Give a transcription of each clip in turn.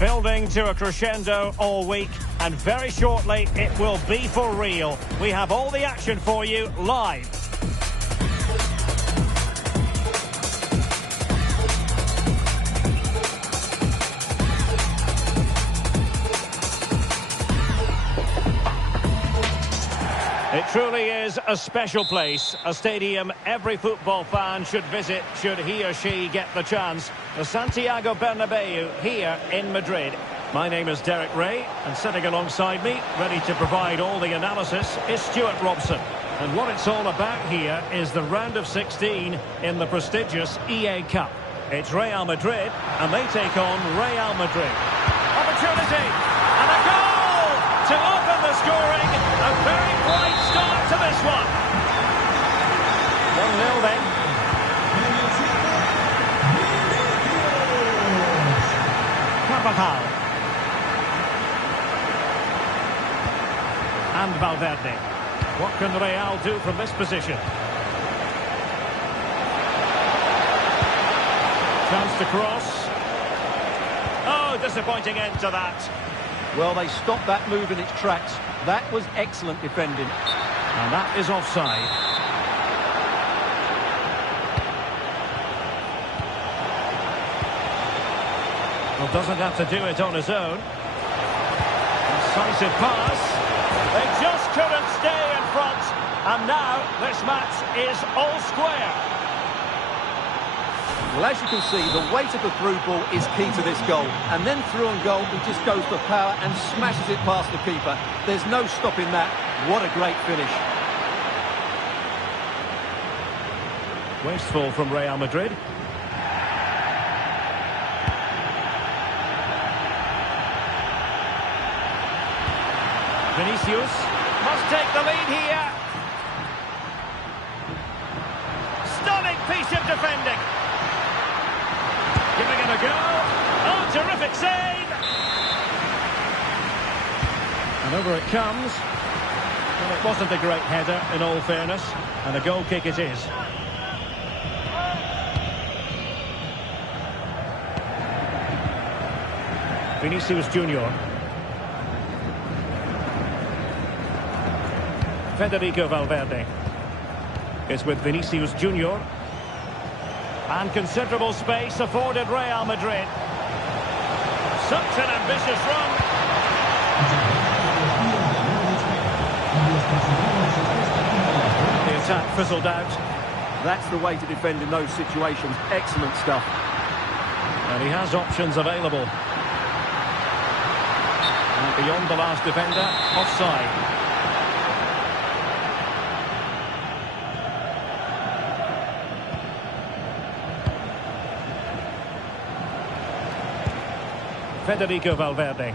Building to a crescendo all week, and very shortly it will be for real. We have all the action for you live. It truly is a special place, a stadium every football fan should visit should he or she get the chance. The Santiago Bernabeu here in Madrid. My name is Derek Ray, and sitting alongside me, ready to provide all the analysis, is Stuart Robson. And what it's all about here is the round of 16 in the prestigious EA Cup. It's Real Madrid, and they take on Real Madrid. Opportunity, and a goal to open the scoring. A very bright start to this one. 1-0 then. Carvajal. And Valverde. What can Real do from this position? Chance to cross. Oh, disappointing end to that. Well, they stopped that move in its tracks. That was excellent defending. And that is offside. Well, doesn't have to do it on his own. Decisive pass. They just couldn't stay in front. And now this match is all square. Well, as you can see, the weight of the through ball is key to this goal. And then through on goal, he just goes for power and smashes it past the keeper. There's no stopping that. What a great finish. Wasteful from Real Madrid. Vinicius must take the lead here. Stunning piece of defending. Giving it a go. Oh, terrific save. And over it comes. Well, it wasn't a great header, in all fairness. And a goal kick it is. Vinicius Junior. Federico Valverde. It's with Vinicius Junior. And considerable space afforded Real Madrid. Such an ambitious run. The attack fizzled out. That's the way to defend in those situations. Excellent stuff. And he has options available. And beyond the last defender, offside. Federico Valverde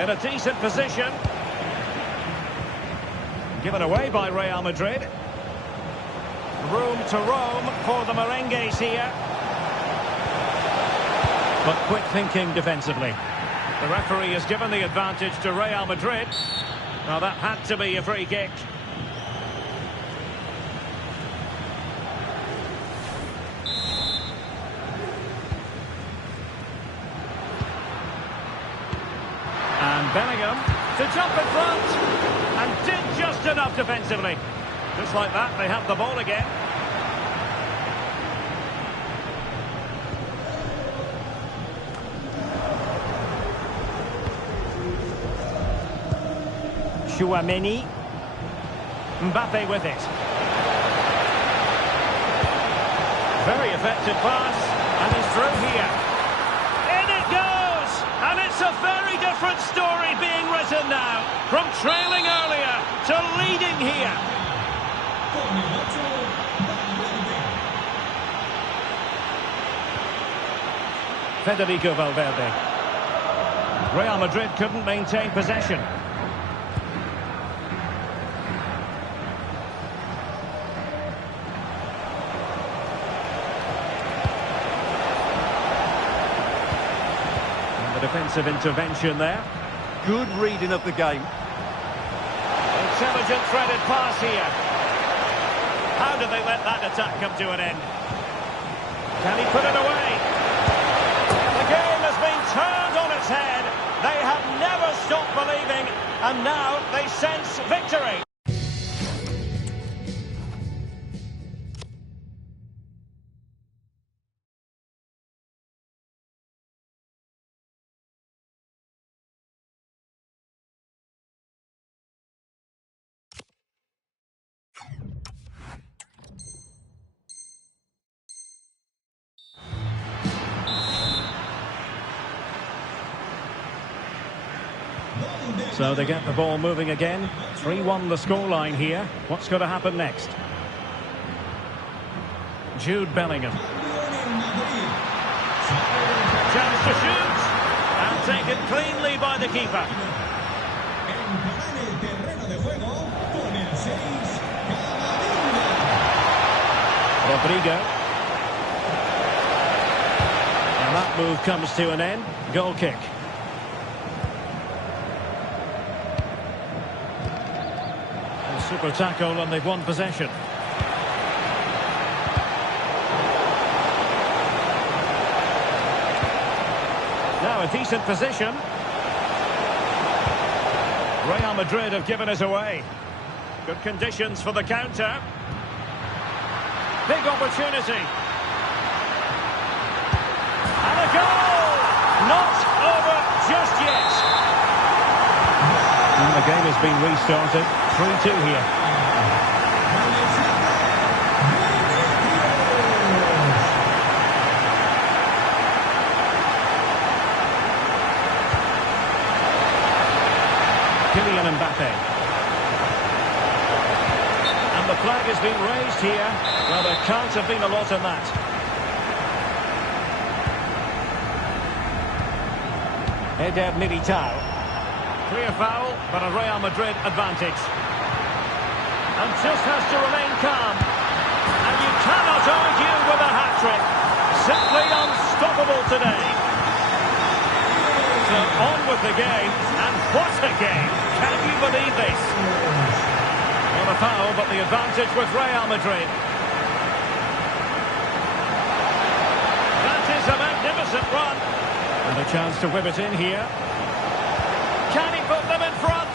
in a decent position, given away by Real Madrid. Room to roam for the merengues here, but quick thinking defensively. The referee has given the advantage to Real Madrid. Now that had to be a free kick. Bellingham to jump in front and did just enough defensively. Just like that, they have the ball again. Chouameni. Mbappe with it. Very effective pass, and he's through here. In it goes, and it's a very different story being written now. From trailing earlier to leading here. Federico Valverde. Real Madrid couldn't maintain possession. And the defensive intervention there. Good reading of the game. Intelligent threaded pass here. How did they let that attack come to an end? Can he put it away? The game has been turned its head. They have never stopped believing, and now they sense victory. So they get the ball moving again. 3-1 the scoreline here. What's going to happen next? Jude Bellingham. Chance to shoot. And taken cleanly by the keeper. Rodrigo. And that move comes to an end. Goal kick. Super tackle, and they've won possession. Now a decent position. Real Madrid have given us away. Good conditions for the counter. Big opportunity. And a goal! Not over just yet. And the game has been restarted. 3-2 here. Kylian Mbappe. And the flag has been raised here. Well, there can't have been a lot in that. Eder Militao. Clear foul, but a Real Madrid advantage. And just has to remain calm. And you cannot argue with a hat-trick. Simply unstoppable today. So on with the game, and what a game! Can you believe this? Not a foul, but the advantage with Real Madrid. That is a magnificent run. And a chance to whip it in here. Can he put them in front?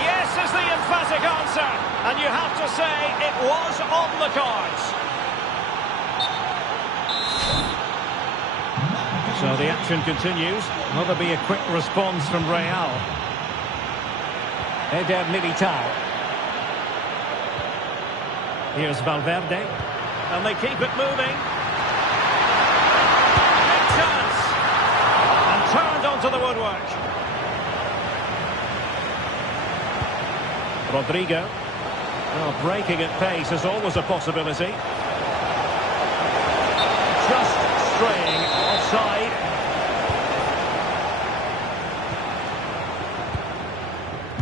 Yes is the emphatic answer. And you have to say it was on the cards. So the action continues. Will there be a quick response from Real? Eder Militao. Here's Valverde. And they keep it moving. Big chance. And turned onto the woodwork. Rodrigo. Well, breaking at pace is always a possibility. Just straying offside.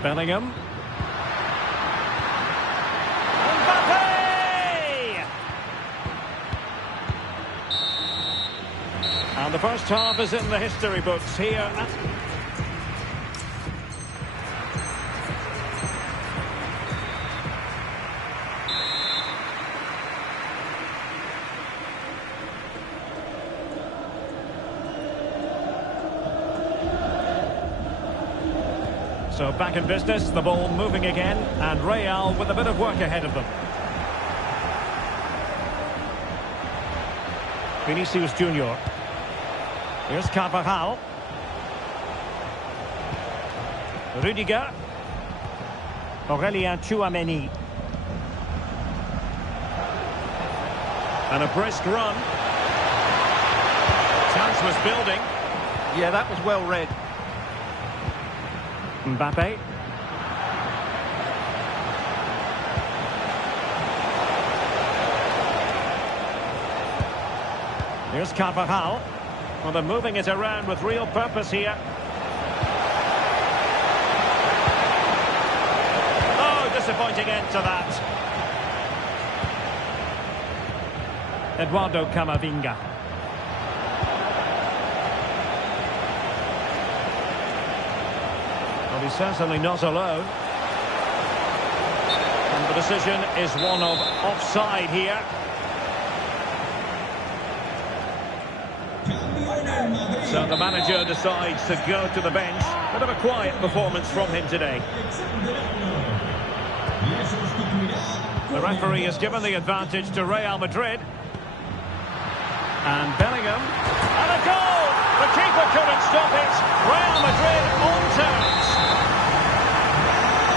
Bellingham. Mbappe! And the first half is in the history books here at... So back in business, the ball moving again, and Real with a bit of work ahead of them. Vinicius Junior. Here's Carvajal. Rudiger. Aurelien Tchouameni. And a brisk run. Chance was building. Yeah, that was well read. Mbappe. Here's Carvajal. Well, they're moving it around with real purpose here. Oh, disappointing end to that. Eduardo Camavinga. Well, he's certainly not alone. And the decision is one of offside here. So the manager decides to go to the bench. Bit of a quiet performance from him today. The referee has given the advantage to Real Madrid. And Bellingham. And a goal! The keeper couldn't stop it. Real Madrid on terms.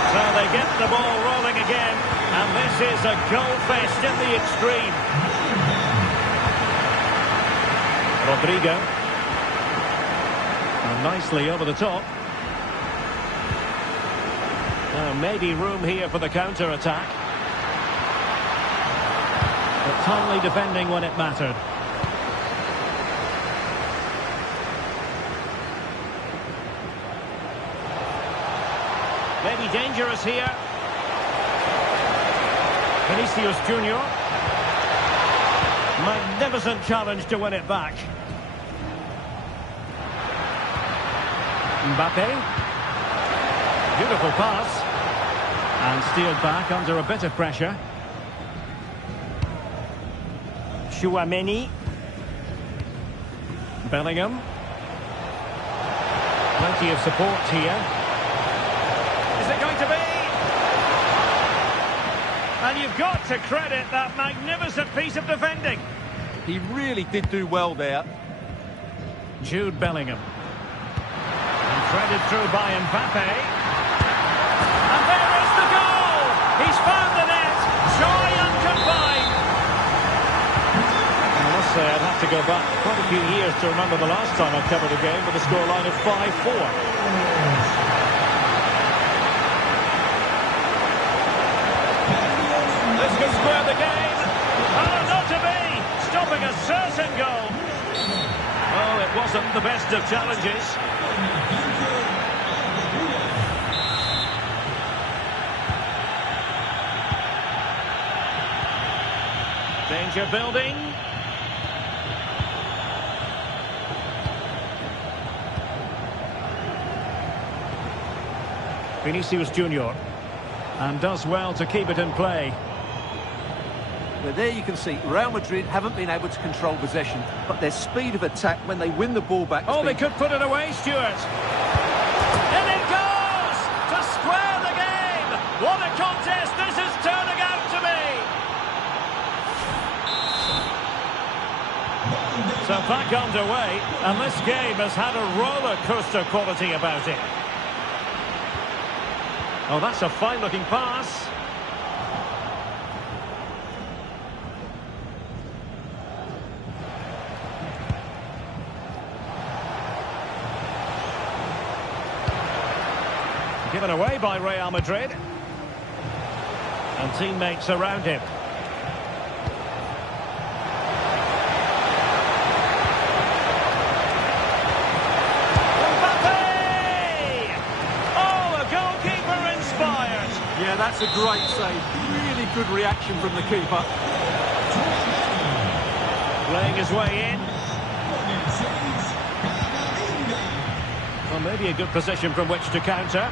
So they get the ball rolling again. And this is a goal fest in the extreme. Rodrigo. And nicely over the top. Maybe room here for the counter-attack. But timely defending when it mattered. Maybe dangerous here. Vinicius Junior. Magnificent challenge to win it back. Mbappe. Beautiful pass. And steered back under a bit of pressure. Chouameni. Bellingham. Plenty of support here. Is it going to be? And you've got to credit that magnificent piece of defending. He really did do well there. Jude Bellingham. And threaded through by Mbappe. And there is the goal! He's found the net. Joy unconfined. I must say I'd have to go back quite a few years to remember the last time I covered a game with a scoreline of 5-4. This could square the game. Oh, not to be! Stopping a certain goal. Oh, it wasn't the best of challenges. Danger building. Vinicius Junior. And does well to keep it in play. Well, there you can see Real Madrid haven't been able to control possession, but their speed of attack when they win the ball back... Oh, they could put it away, Stuart. In it goes! To square the game! What a contest this is turning out to be! So back underway, and this game has had a roller coaster quality about it. Oh, that's a fine-looking pass. Given away by Real Madrid. And teammates around him. Mbappe! Oh, a goalkeeper inspired. Yeah, that's a great save. Really good reaction from the keeper. Playing his way in. Well, maybe a good position from which to counter.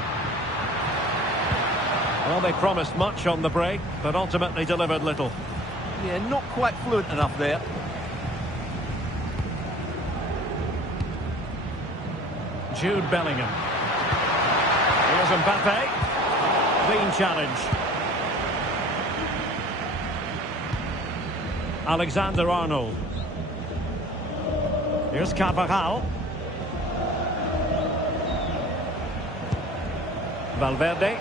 Well, they promised much on the break, but ultimately delivered little. Yeah, not quite fluent enough there. Jude Bellingham. Here's Mbappe. Clean challenge. Alexander-Arnold. Here's Carvajal. Valverde.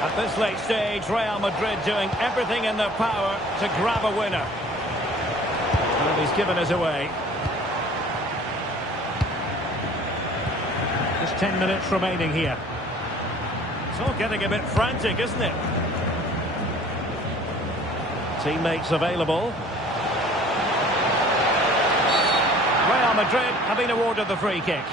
At this late stage, Real Madrid doing everything in their power to grab a winner. And he's given us away. Just 10 minutes remaining here. It's all getting a bit frantic, isn't it? Teammates available. Real Madrid have been awarded the free kick.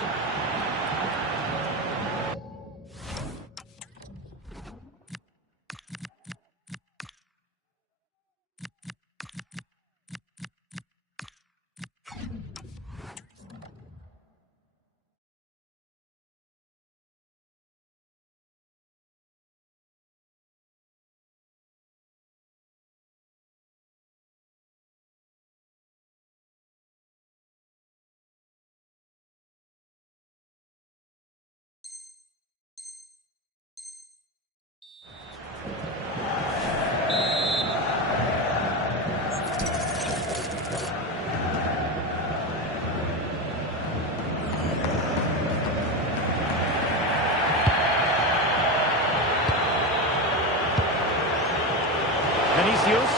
Vinicius.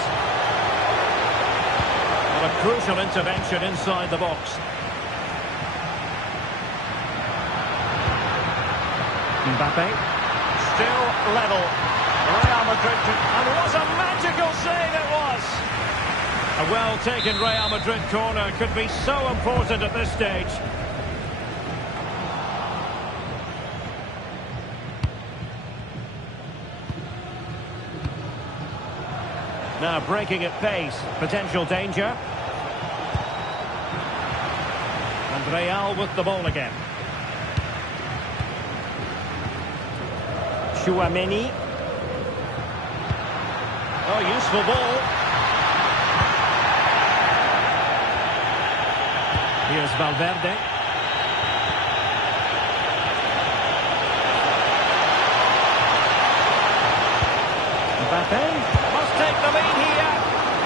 Well, a crucial intervention inside the box. Mbappe. Still level. Real Madrid. And what a magical save it was! A well-taken Real Madrid corner could be so important at this stage. Now breaking at pace, potential danger. And Real with the ball again. Tchouaméni. Oh, useful ball. Here's Valverde. Mbappe. Take the lead here.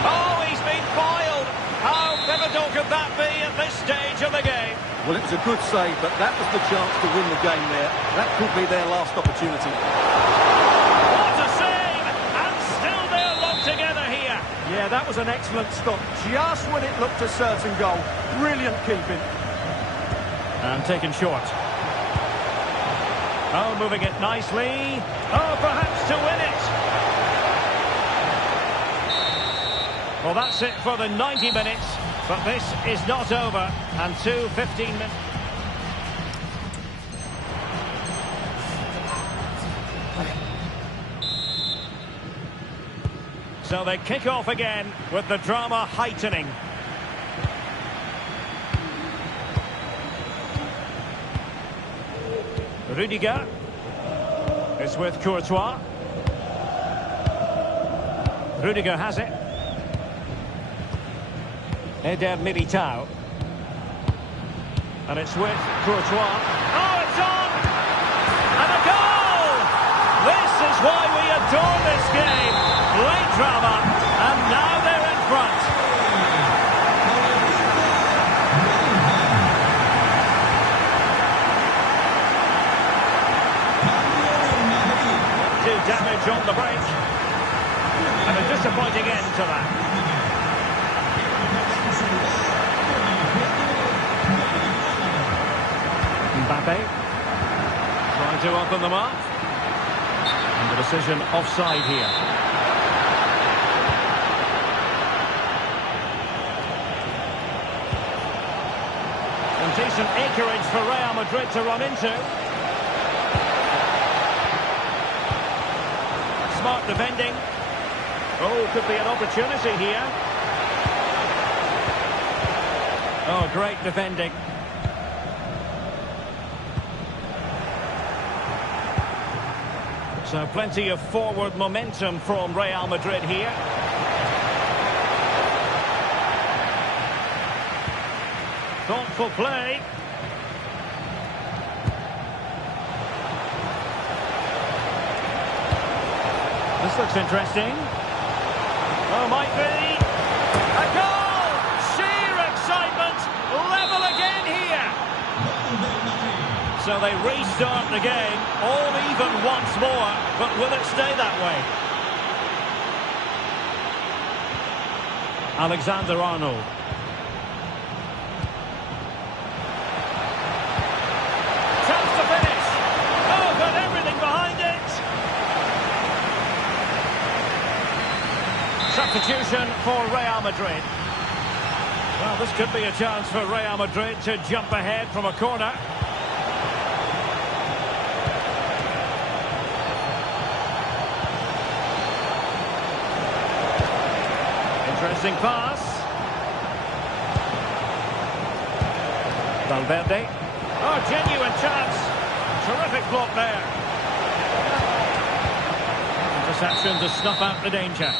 Oh, he's been foiled. How pivotal could that be at this stage of the game? Well, it was a good save, but that was the chance to win the game there. That could be their last opportunity. What a save! And still they're locked together here. Yeah, that was an excellent stop. Just when it looked a certain goal. Brilliant keeping. And taken short. Oh, moving it nicely. Oh, perhaps to win it. Well, that's it for the 90 minutes, but this is not over, and 15 minutes. So they kick off again with the drama heightening. Rudiger is with Courtois. Rudiger has it. Eder Militao. And it's with Courtois. Oh, it's on! And a goal! This is why we adore this game. Great drama, and now they're in front. Do damage on the break. And a disappointing end to that. Mbappe trying to open them up, and the decision offside here. And decent acreage for Real Madrid to run into. Smart defending. Oh, could be an opportunity here. Oh, great defending. So plenty of forward momentum from Real Madrid here. Thoughtful play. This looks interesting. Oh, might be. A goal! Sheer excitement. Level again here. So they restart the game, all even once more, but will it stay that way? Alexander-Arnold. Chance to finish. Oh, got everything behind it. Substitution for Real Madrid. Well, this could be a chance for Real Madrid to jump ahead from a corner. Interesting pass. Valverde. Oh, genuine chance. Terrific block there. Interception to snuff out the danger.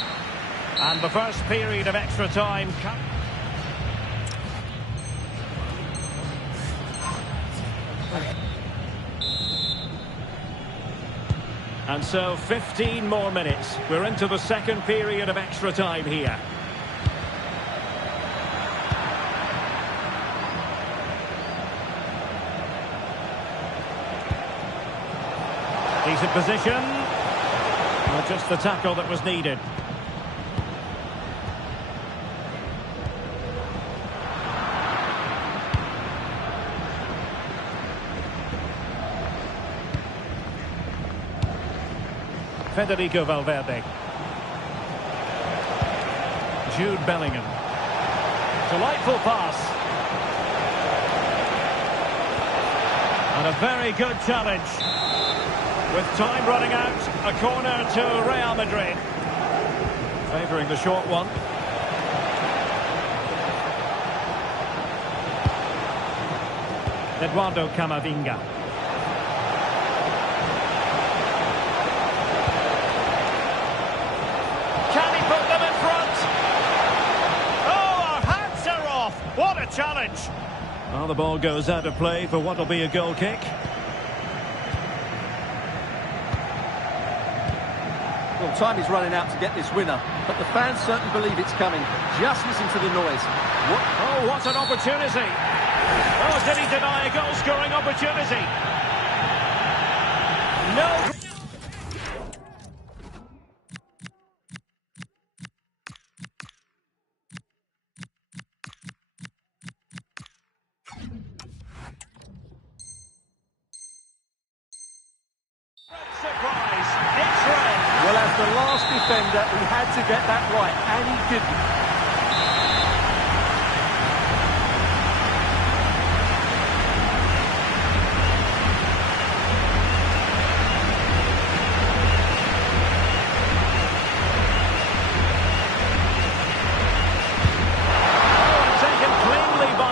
And the first period of extra time. And so 15 more minutes. We're into the second period of extra time here. Decent position. Well, just the tackle that was needed. Federico Valverde. Jude Bellingham. Delightful pass. And a very good challenge. With time running out, a corner to Real Madrid. Favouring the short one. Eduardo Camavinga. Can he put them in front? Oh, our hats are off. What a challenge. Well, the ball goes out of play for what will be a goal kick. Well, time is running out to get this winner, but the fans certainly believe it's coming. Just listen to the noise. Oh, what an opportunity. Oh, did he deny a goal-scoring opportunity? No. Surprise. It's red. Well, as the last defender, he had to get that right, and he didn't.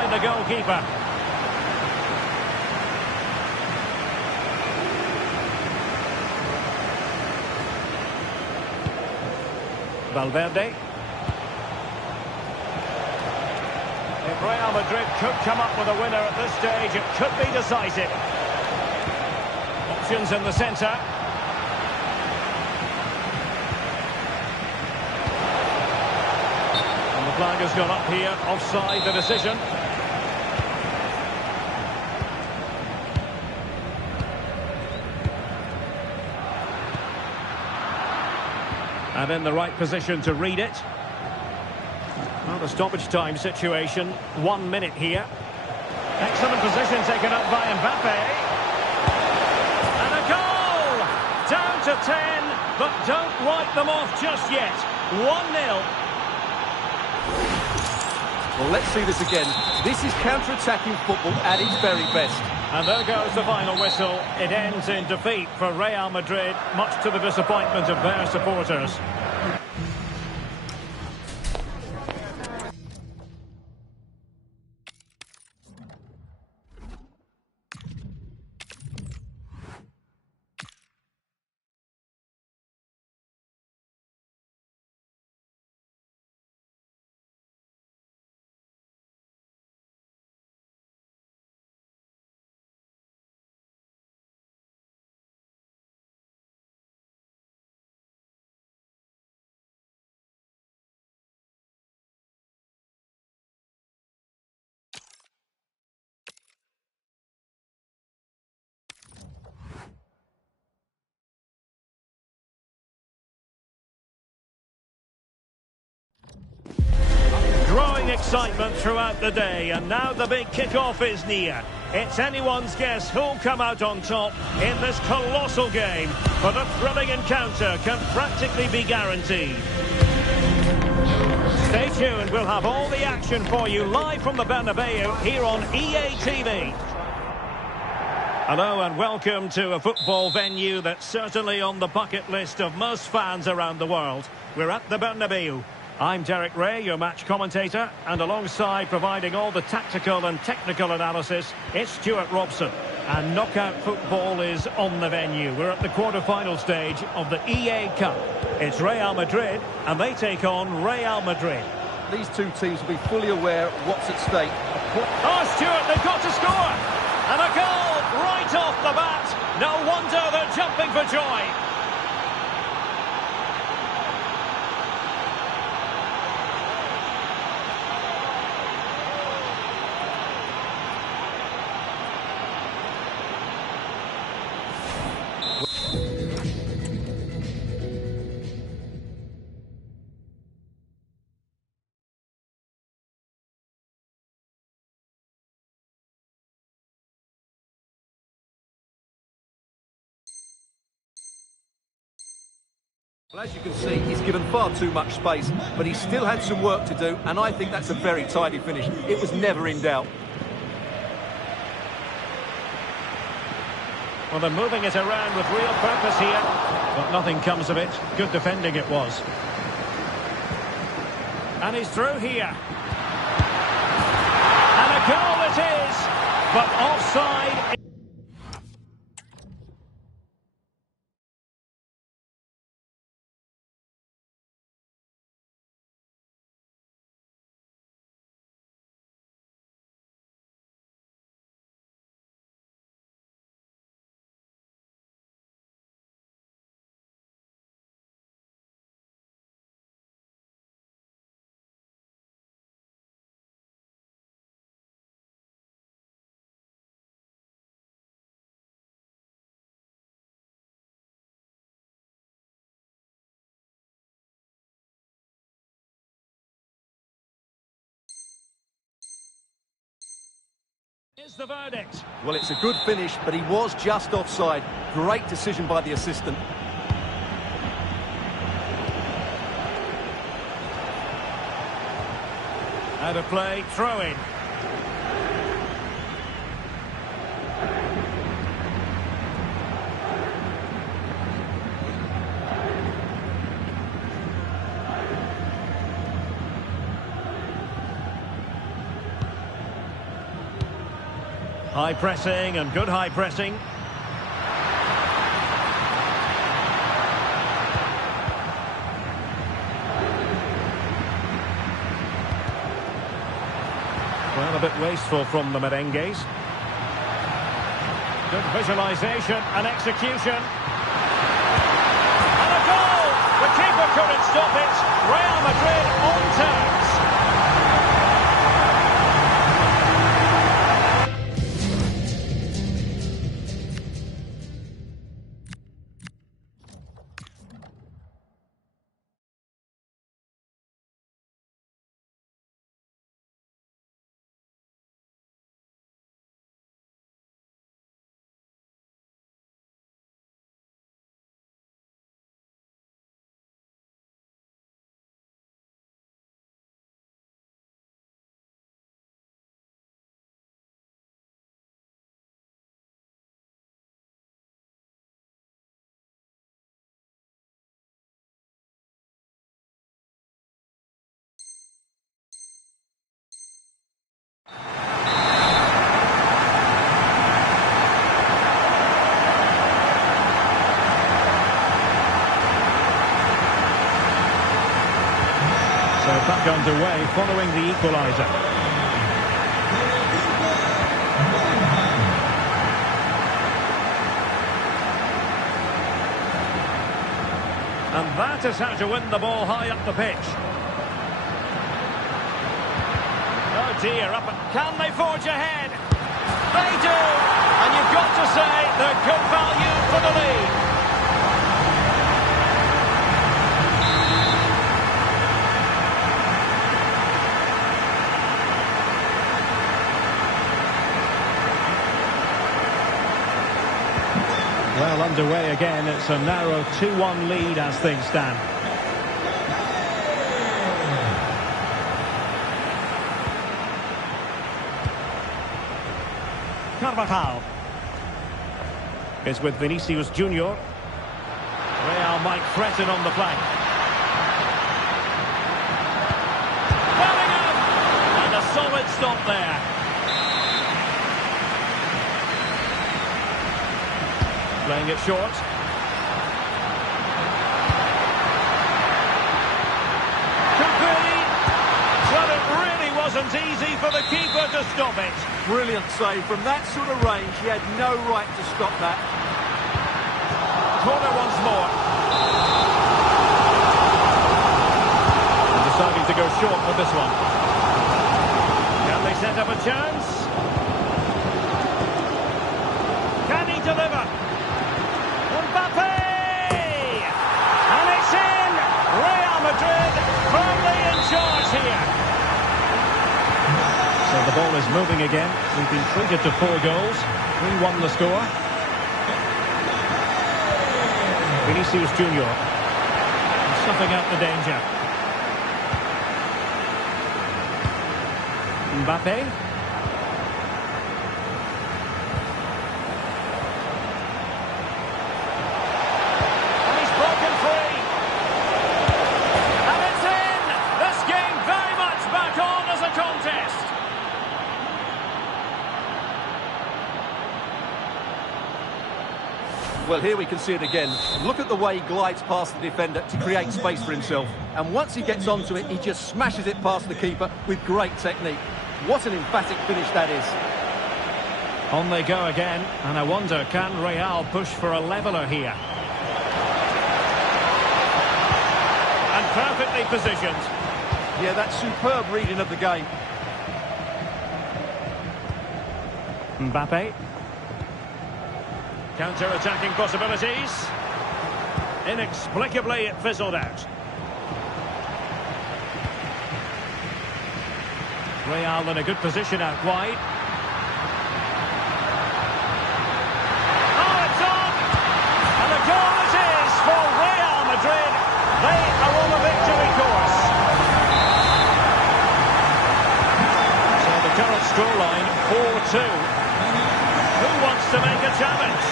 The goalkeeper. Valverde. If Real Madrid could come up with a winner at this stage, it could be decisive. Options in the centre. And the flag has gone up here, offside the decision. And in the right position to read it. Well, the stoppage time situation, 1 minute here. Excellent position taken up by Mbappe. And a goal! Down to 10, but don't write them off just yet. 1-0. Well, let's see this again. This is counter-attacking football at its very best. And there goes the final whistle. It ends in defeat for Real Madrid, much to the disappointment of their supporters. Growing excitement throughout the day, and now the big kick-off is near. It's anyone's guess who'll come out on top in this colossal game, but a thrilling encounter can practically be guaranteed. Stay tuned, we'll have all the action for you live from the Bernabeu here on EA TV. Hello and welcome to a football venue that's certainly on the bucket list of most fans around the world. We're at the Bernabeu. I'm Derek Ray, your match commentator, and alongside providing all the tactical and technical analysis, it's Stuart Robson. And knockout football is on the venue. We're at the quarter-final stage of the EA Cup. It's Real Madrid, and they take on Real Madrid. These two teams will be fully aware of what's at stake. Oh, Stuart, they've got to score! And a goal right off the bat. No wonder they're jumping for joy. Well, as you can see, he's given far too much space, but he still had some work to do, and I think that's a very tidy finish. It was never in doubt. Well, they're moving it around with real purpose here, but nothing comes of it. Good defending it was. And he's through here. And a goal it is, but offside. Is the verdict. Well, it's a good finish, but he was just offside. Great decision by the assistant. Out of play, throw in. High pressing and good high pressing. Well, a bit wasteful from the merengues. Good visualisation and execution. And a goal! The keeper couldn't stop it. Real Madrid on terms. So back underway following the equaliser. And that is how to win the ball high up the pitch. Oh dear, up and can they forge ahead? They do! And you've got to say they're good value for the lead. Well, underway again. It's a narrow 2-1 lead as things stand. Carvajal is with Vinicius Junior. Real might threaten on the flank. Bellingham! And a solid stop there. Playing it short. Could be. Well, it really wasn't easy for the keeper to stop it. Brilliant save. From that sort of range, he had no right to stop that. Corner once more. And deciding to go short with this one. Can they set up a chance? Can he deliver? And it's in! Real Madrid firmly in charge here. So the ball is moving again. We've been treated to 4 goals. 3-1 the score. Vinicius Junior. snuffing out the danger. Mbappe. And he's broken free. And it's in! This game very much back on as a contest. Well, here we can see it again. Look at the way he glides past the defender to create space for himself. And once he gets onto it, he just smashes it past the keeper with great technique. What an emphatic finish that is. On they go again, and I wonder, can Real push for a leveller here? And perfectly positioned. Yeah, that's superb reading of the game. Mbappe. Counter-attacking possibilities. Inexplicably, it fizzled out. Real in a good position out wide. Oh, it's on! And a goal it is for Real Madrid. They are on a victory course. So the current scoreline, 4-2. Who wants to make a challenge?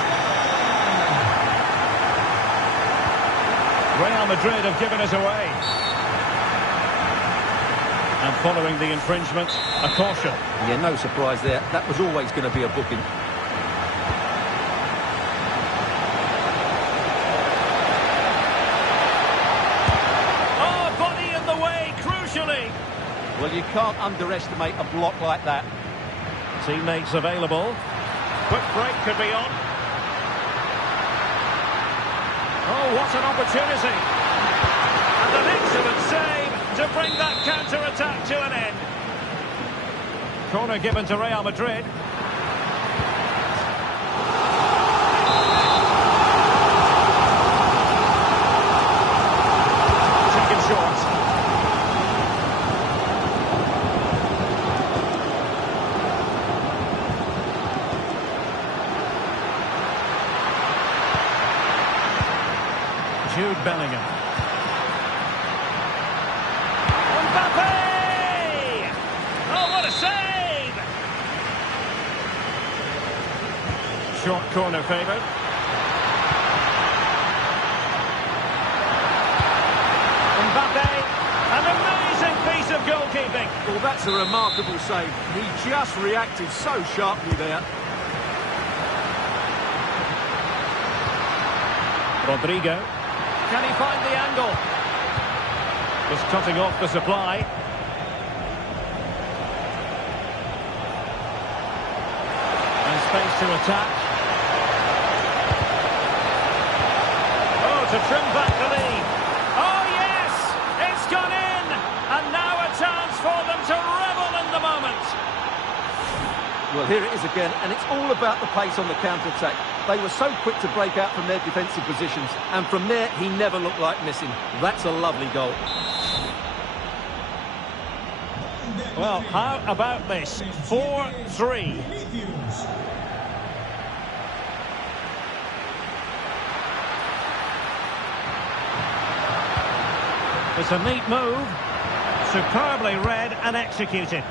Real Madrid have given us away. And following the infringement, a caution. Yeah, no surprise there. That was always going to be a booking. Oh, body in the way, crucially. Well, you can't underestimate a block like that. Teammates available. Quick break could be on. Oh, what an opportunity. And an excellent save to bring that counter-attack to an end. Corner given to Real Madrid. Taken short. Jude Bellingham. Mbappe! Oh, what a save! Short corner favoured. Mbappe! An amazing piece of goalkeeping. Well, that's a remarkable save. He just reacted so sharply there. Rodrigo. Can he find the angle? Just cutting off the supply. And space to attack. Oh, to trim back the lead. Oh, yes! It's gone in! And now a chance for them to revel in the moment. Well, here it is again, and it's all about the pace on the counter-attack. They were so quick to break out from their defensive positions, and from there, he never looked like missing. That's a lovely goal. Well, how about this? 4-3. It's a neat move. Superbly read and executed.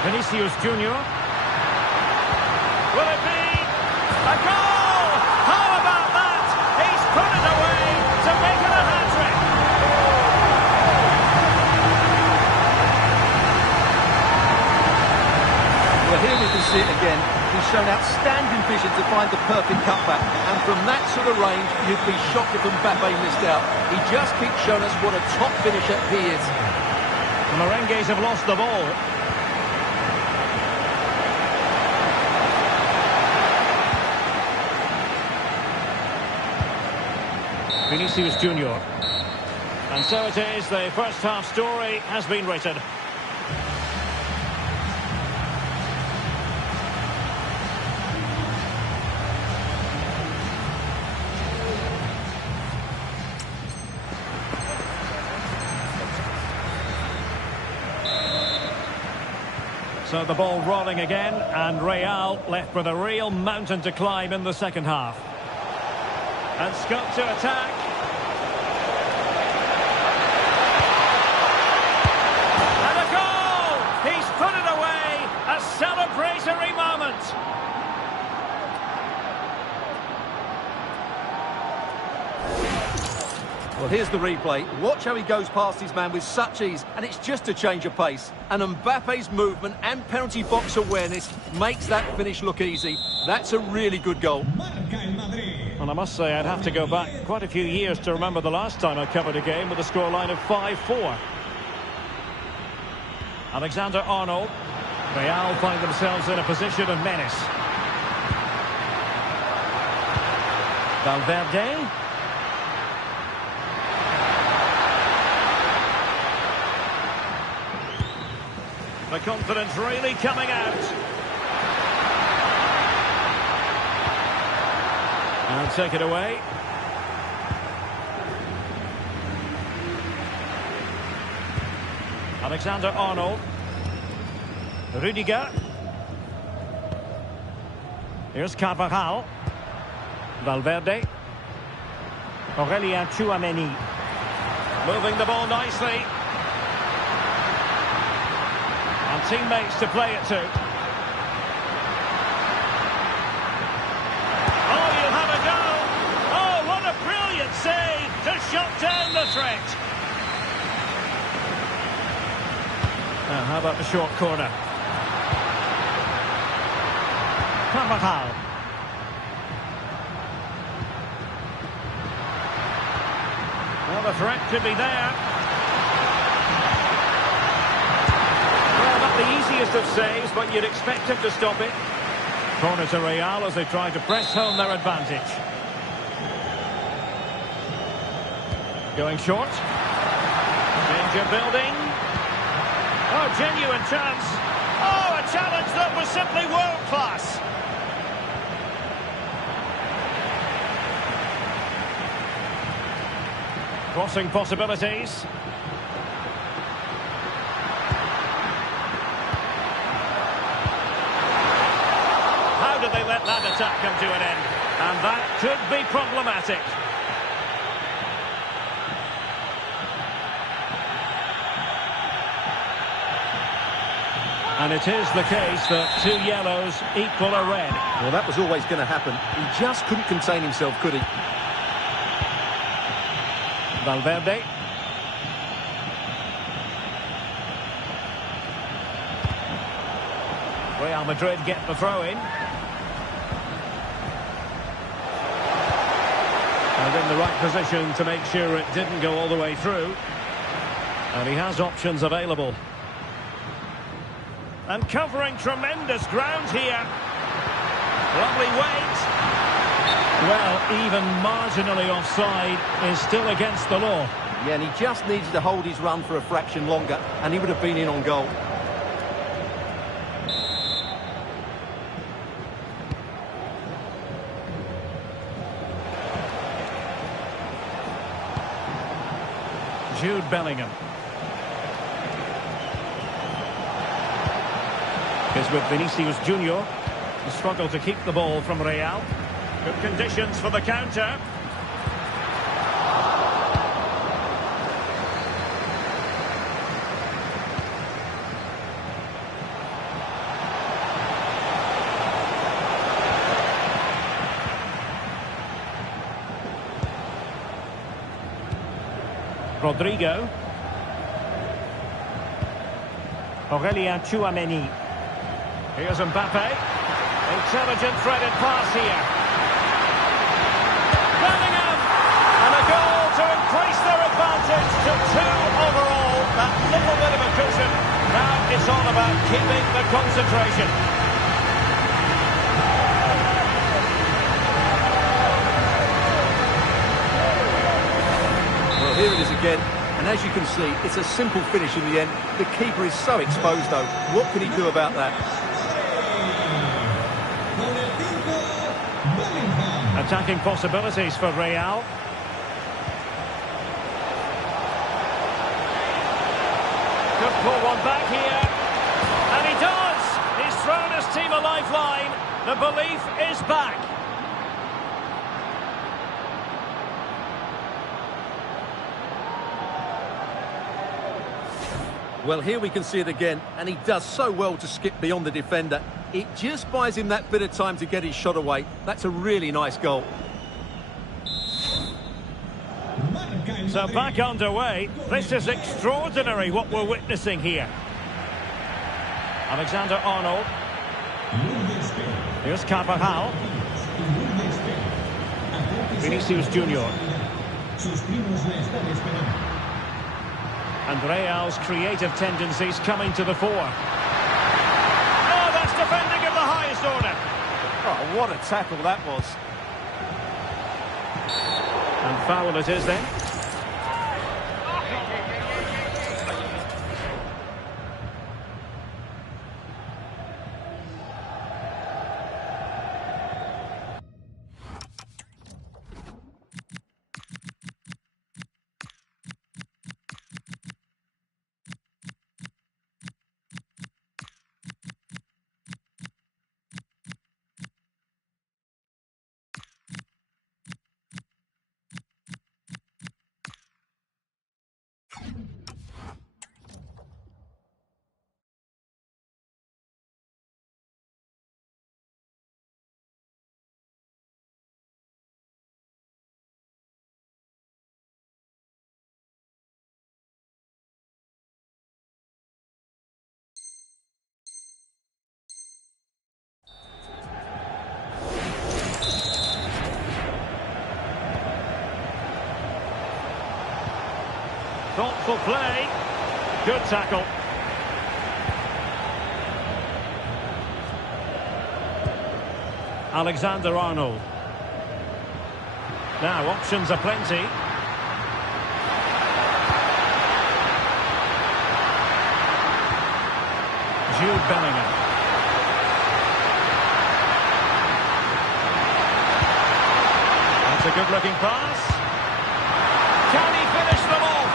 Vinicius Junior. Will it be a goal? How about that? He's put it away to make it a hat-trick. Well, here we can see it again. He's shown outstanding vision to find the perfect cutback. And from that sort of range, you'd be shocked if Mbappe missed out. He just keeps showing us what a top finisher he is. The Merengues have lost the ball. Vinicius Junior. And so it is, the first half story has been written. So the ball rolling again, and Real left with a real mountain to climb in the second half. And scope to attack. And a goal! He's put it away! A celebratory moment! Well, here's the replay. Watch how he goes past his man with such ease, and it's just a change of pace. And Mbappe's movement and penalty box awareness makes that finish look easy. That's a really good goal. Well, I must say I'd have to go back quite a few years to remember the last time I covered a game with a scoreline of 5-4. Alexander-Arnold. Real find themselves in a position of menace. Valverde. The confidence really coming out. And take it away. Alexander-Arnold. Rudiger. Here's Carvajal. Valverde. Aurelien Tchouameni. Moving the ball nicely. And teammates to play it to. Oh, you'll have a go. Oh, what a brilliant save to shut down the threat. Now, how about the short corner? Carvajal. Well, the threat could be there. The easiest of saves, but you'd expect him to stop it. Corner to Real as they try to press home their advantage. Going short. Danger building. Oh, genuine chance. Oh, a challenge that was simply world class. Crossing possibilities. They let that attack come to an end, and that could be problematic. And it is the case that 2 yellows equal a red. Well, that was always going to happen. He just couldn't contain himself, could he? Valverde. Real Madrid get the throw-in. And in the right position to make sure it didn't go all the way through. And he has options available. And covering tremendous ground here. Lovely weight. Well, even marginally offside is still against the law. Yeah, and he just needed to hold his run for a fraction longer, and he would have been in on goal. Jude Bellingham. Is with Vinicius Junior. The struggle to keep the ball from Real. Good conditions for the counter. Rodrigo. Aurelien Tchouameni. Here's Mbappe. Intelligent threaded pass here. Bellingham! And a goal to increase their advantage to 2 overall. That little bit of a cushion. Now it's all about keeping the concentration. Well, here it is again. And as you can see, it's a simple finish in the end. The keeper is so exposed, though. What can he do about that? Attacking possibilities for Real. Could pull one back here. And he does! thrown his team a lifeline. The belief is back. Well, here we can see it again, and he does so well to skip beyond the defender. It just buys him that bit of time to get his shot away. That's a really nice goal. So back underway. This is extraordinary what we're witnessing here. Alexander-Arnold. Here's Carvajal. Vinicius Junior. And Real's creative tendencies coming to the fore. Oh, that's defending of the highest order. Oh, what a tackle that was. And foul it is then. Thoughtful play. Good tackle. Alexander-Arnold. Now, options aplenty. Jude Bellingham. That's a good-looking pass. Can he finish them off?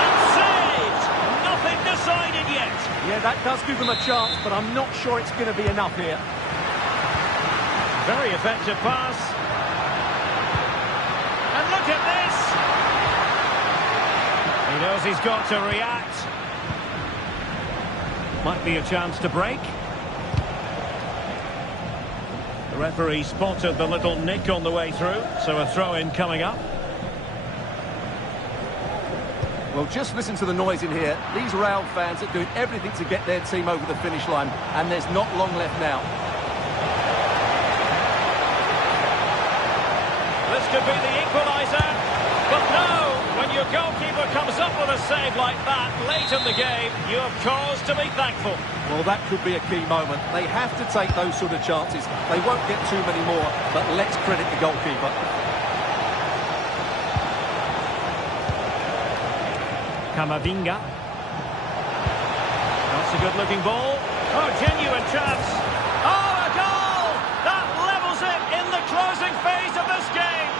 And saved! Nothing decided yet. Yeah, that does give them a chance, but I'm not sure it's going to be enough here. Very effective pass. And look at this! He knows he's got to react. Might be a chance to break. The referee spotted the little nick on the way through, so a throw-in coming up. Well, just listen to the noise in here. These Real fans are doing everything to get their team over the finish line, and there's not long left now. This could be the equaliser, but no! When your goalkeeper comes up with a save like that late in the game, you have cause to be thankful. Well, that could be a key moment. They have to take those sort of chances. They won't get too many more, but let's credit the goalkeeper. Camavinga. That's a good-looking ball. Oh, genuine chance. Oh, a goal! That levels it in the closing phase of this game.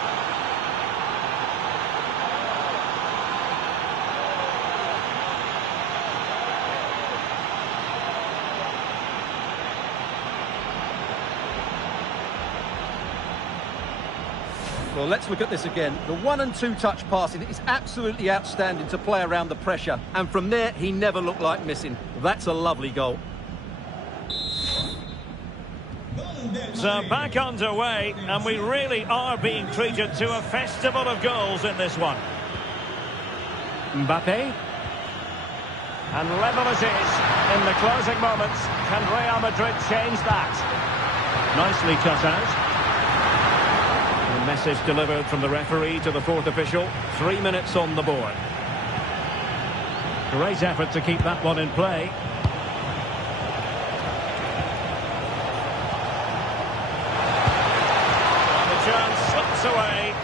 Well, let's look at this again. The 1- and 2-touch passing is absolutely outstanding to play around the pressure. And from there, he never looked like missing. That's a lovely goal. So back underway, and we really are being treated to a festival of goals in this one. Mbappe. And level it is in the closing moments. Can Real Madrid change that? Nicely cut out. The message delivered from the referee to the fourth official. 3 minutes on the board. Great effort to keep that one in play. The chance slips away.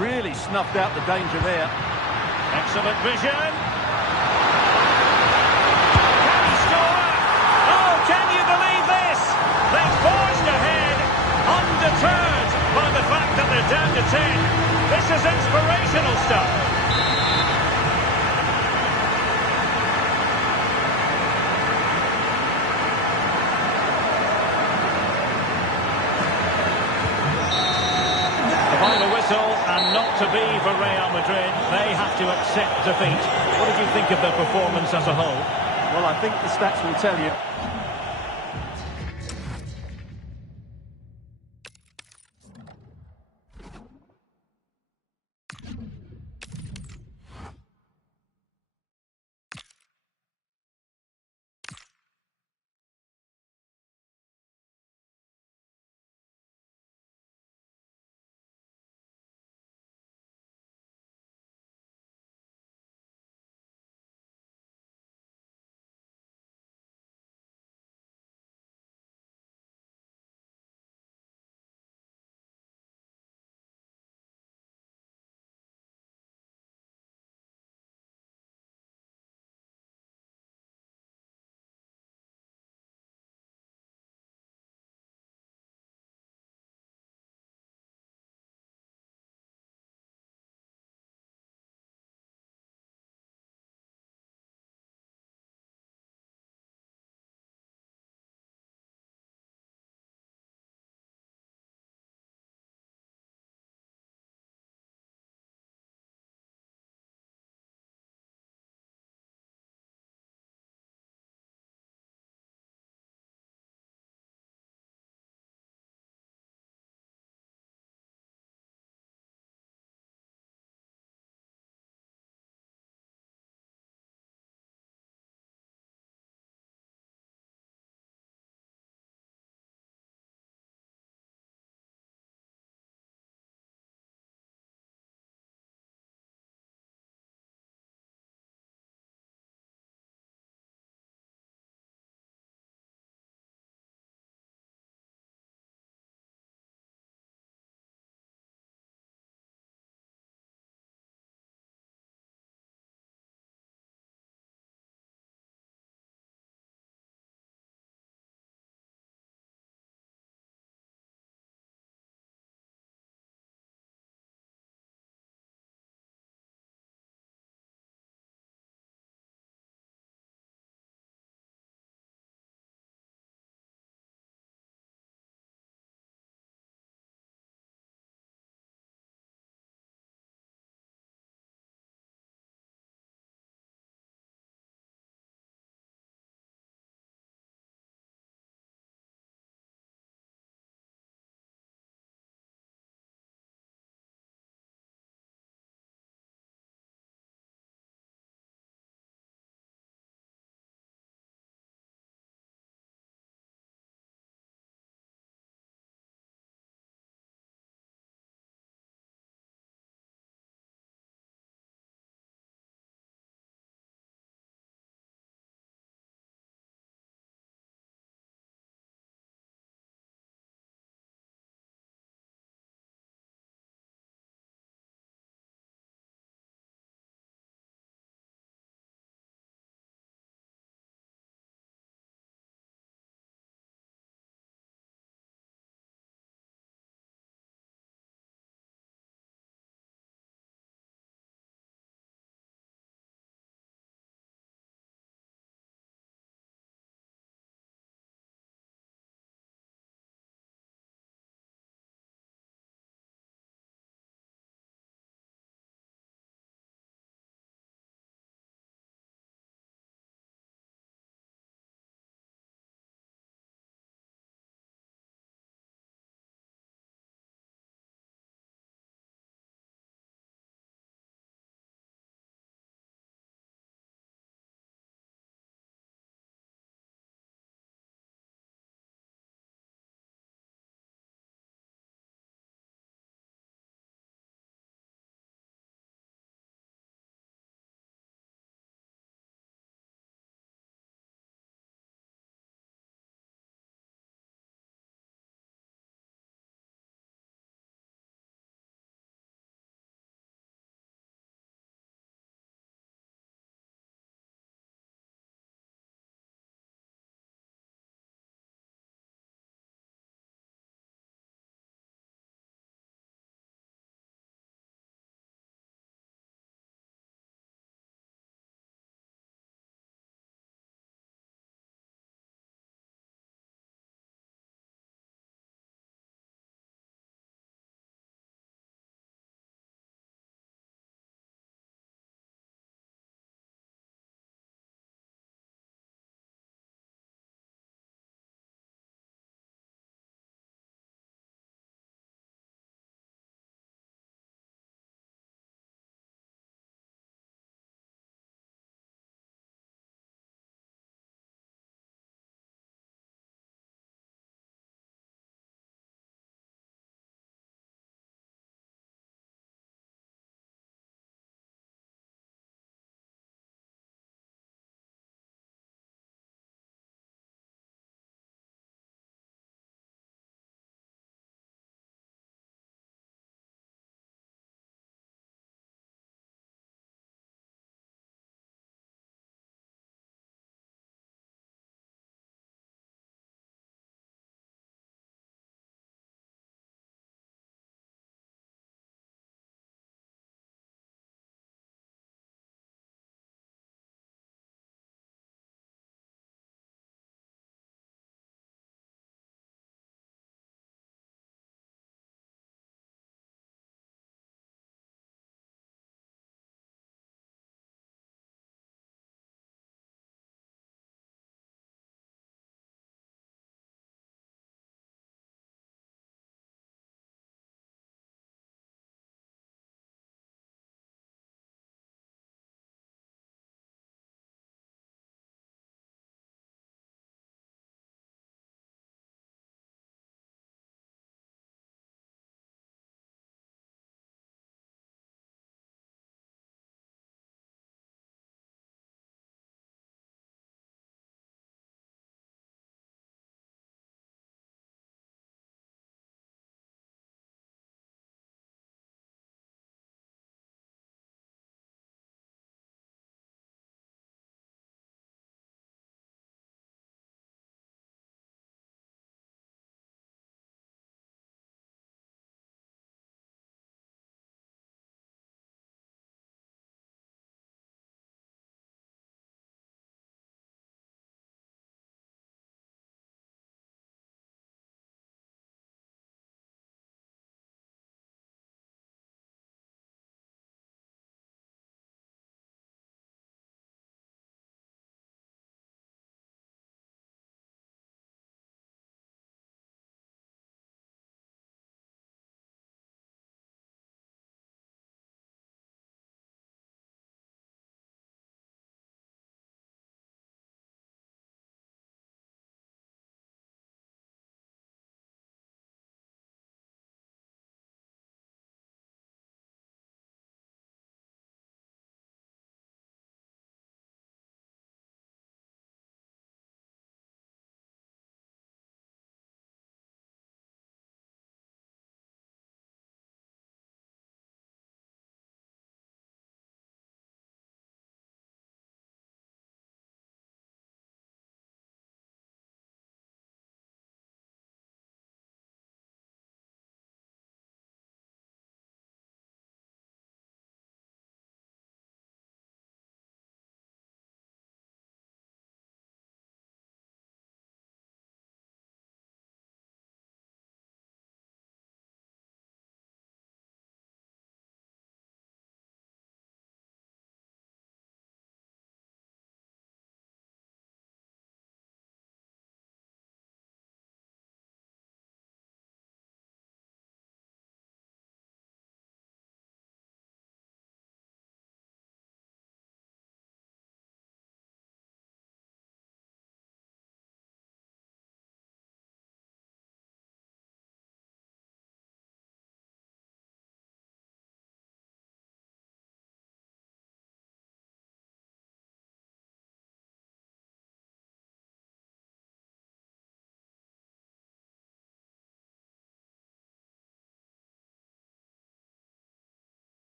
Really snuffed out the danger there. Excellent vision. Can he score? Oh, can you believe this? They forged ahead, undeterred by the fact that they're down to 10. This is inspirational stuff. not to be for Real Madrid. They have to accept defeat. What did you think of their performance as a whole? Well, I think the stats will tell you.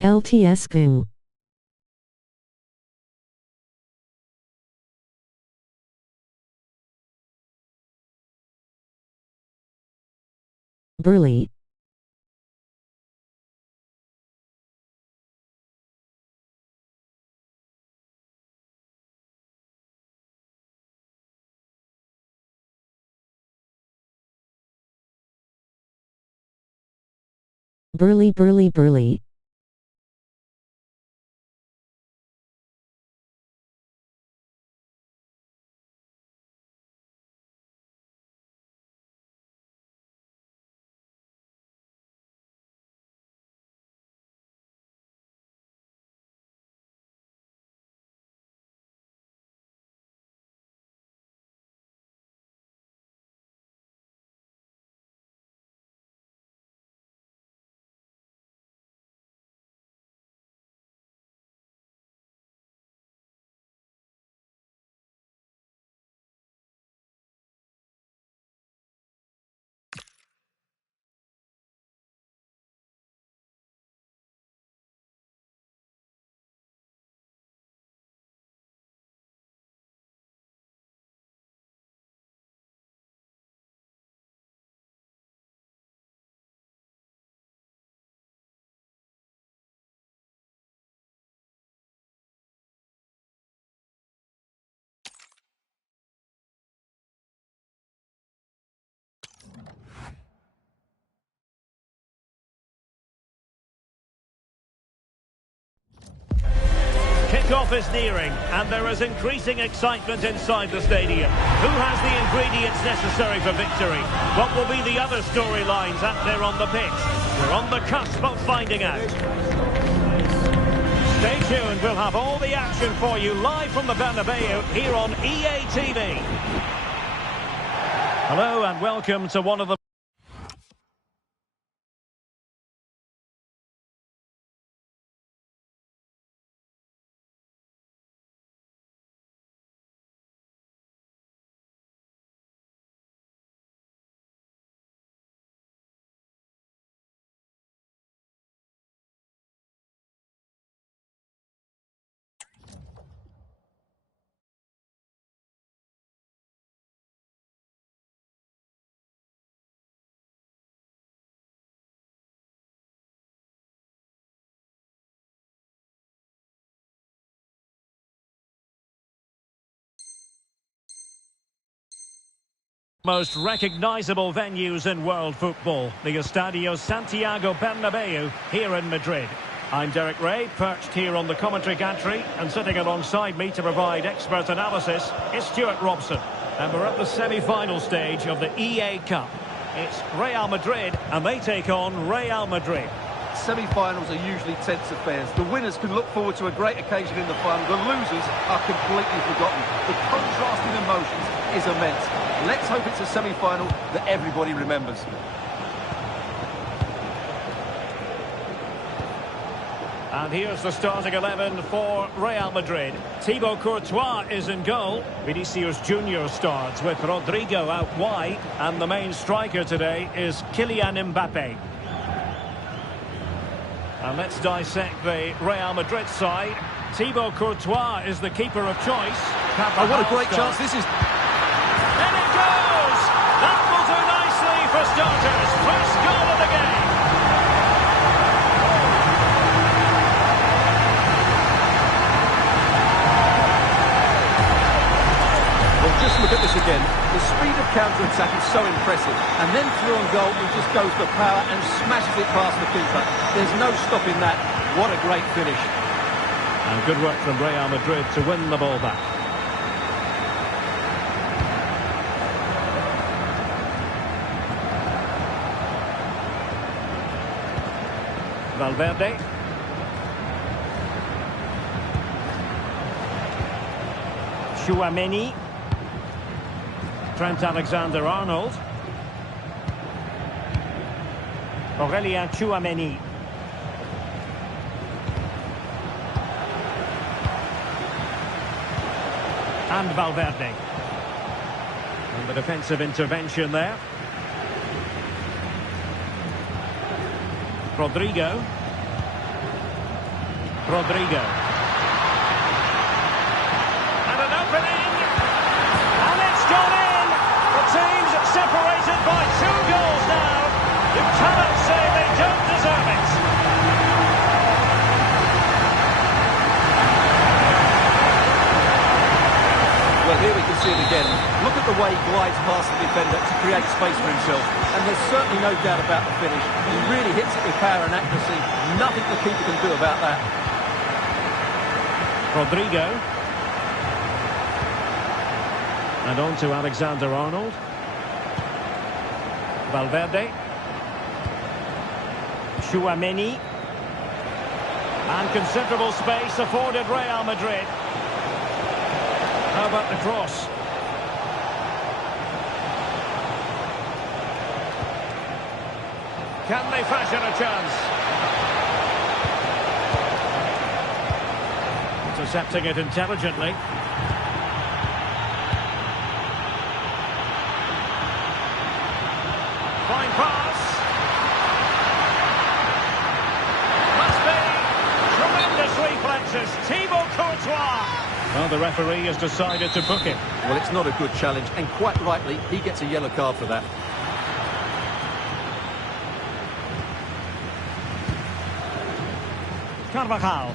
LTSQ. Burley. Burley, Burley, Burley. Kick-off is nearing, and there is increasing excitement inside the stadium. Who has the ingredients necessary for victory? What will be the other storylines out there on the pitch? We're on the cusp of finding out. Stay tuned, we'll have all the action for you live from the Bernabeu here on EA TV. Hello and welcome to one of the most recognisable venues in world football, the Estadio Santiago Bernabeu here in Madrid. I'm Derek Ray, perched here on the commentary gantry, and sitting alongside me to provide expert analysis is Stuart Robson. And we're at the semi-final stage of the EA Cup. It's Real Madrid, and they take on Real Madrid. Semi-finals are usually tense affairs. The winners can look forward to a great occasion in the final. The losers are completely forgotten. The contrasting emotions is immense. Let's hope it's a semi-final that everybody remembers. And here's the starting 11 for Real Madrid. Thibaut Courtois is in goal. Vinicius Junior starts with Rodrigo out wide. And the main striker today is Kylian Mbappe. And let's dissect the Real Madrid side. Thibaut Courtois is the keeper of choice. Oh, what a great chance this is. And it goes! That will do nicely for starters. First goal of the game. Well, just look at this again. The speed of counter-attack is so impressive. And then through on goal, he just goes for power and smashes it past the keeper. There's no stopping that. What a great finish. And good work from Real Madrid to win the ball back. Valverde. Tchouaméni. Trent Alexander-Arnold. Aurélien Tchouaméni. And Valverde. And the defensive intervention there. Rodrigo. And an opening. And it's gone in. The team's separated by 2 goals now. You cannot say they don't deserve it. Well, here we can see it again. Look at the way he glides past the defender to create space for himself. And there's certainly no doubt about the finish. He really hits it with power and accuracy. Nothing the keeper can do about that. Rodrigo. And on to Alexander-Arnold. Valverde. Tchouaméni. And considerable space afforded Real Madrid. How about the cross? Can they fashion a chance? Intercepting it intelligently. Fine pass. Must be. Tremendous reflexes. Thibaut Courtois. Well, the referee has decided to book it. Well, it's not a good challenge, and quite rightly, he gets a yellow card for that. Carvajal.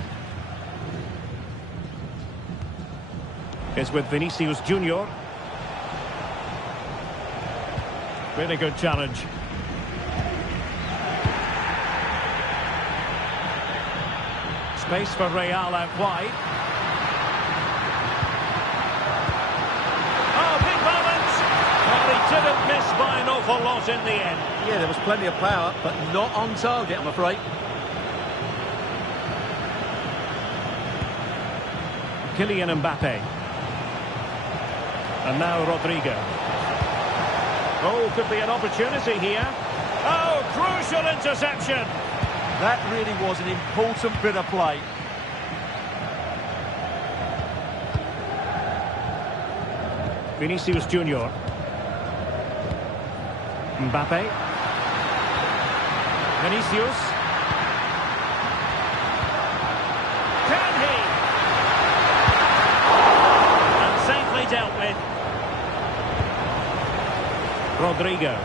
Is with Vinicius Junior. Really good challenge. Space for Real out wide. Didn't miss by an awful lot in the end. Yeah, there was plenty of power, but not on target, I'm afraid. Kylian Mbappe. And now Rodrigo. Oh, could be an opportunity here. Oh, crucial interception. That really was an important bit of play. Vinicius Junior. Mbappe. Vinicius. Can he? And safely dealt with. Rodrigo.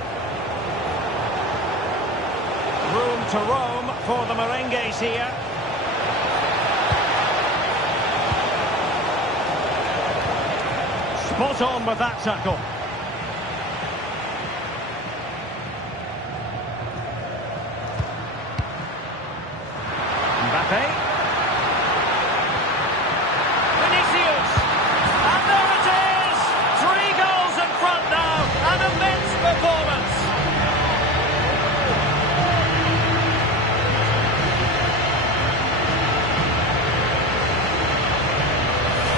Room to roam for the merengues here. Spot on with that tackle. Vinicius, and there it is! 3 goals in front now, an immense performance.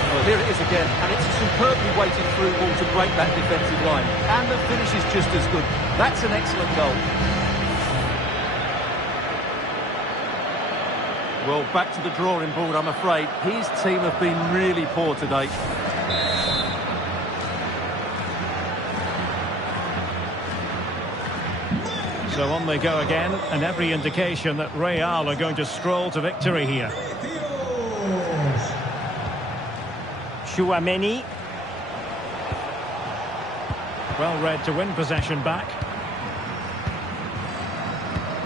Well, here it is again, and it's a superbly weighted through ball to break that defensive line. And the finish is just as good. That's an excellent goal. Well, back to the drawing board, I'm afraid. His team have been really poor today. So on they go again, and every indication that Real are going to stroll to victory here. Tchouaméni. Well read to win possession back.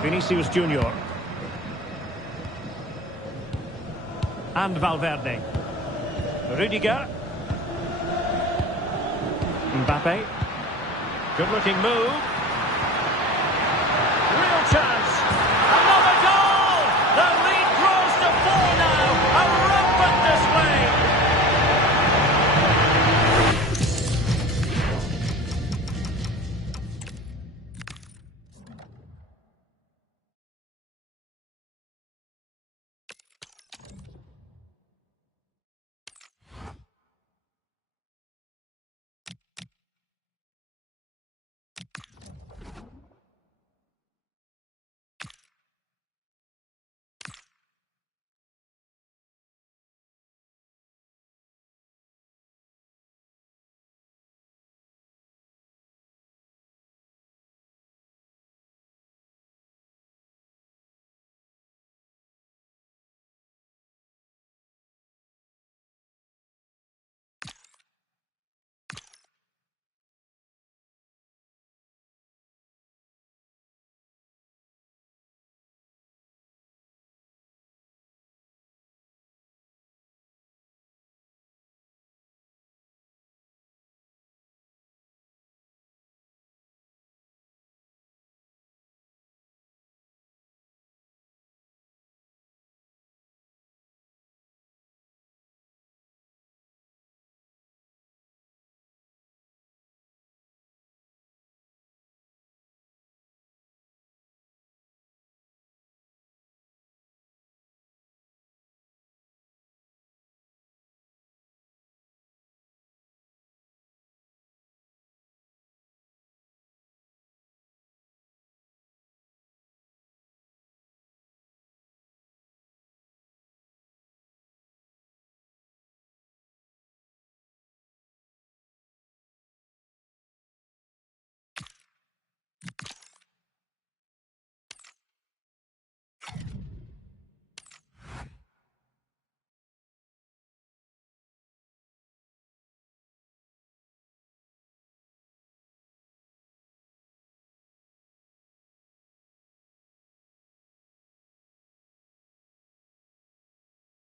Vinicius Junior. And Valverde. Rudiger. Mbappe. Good looking move. Real chance.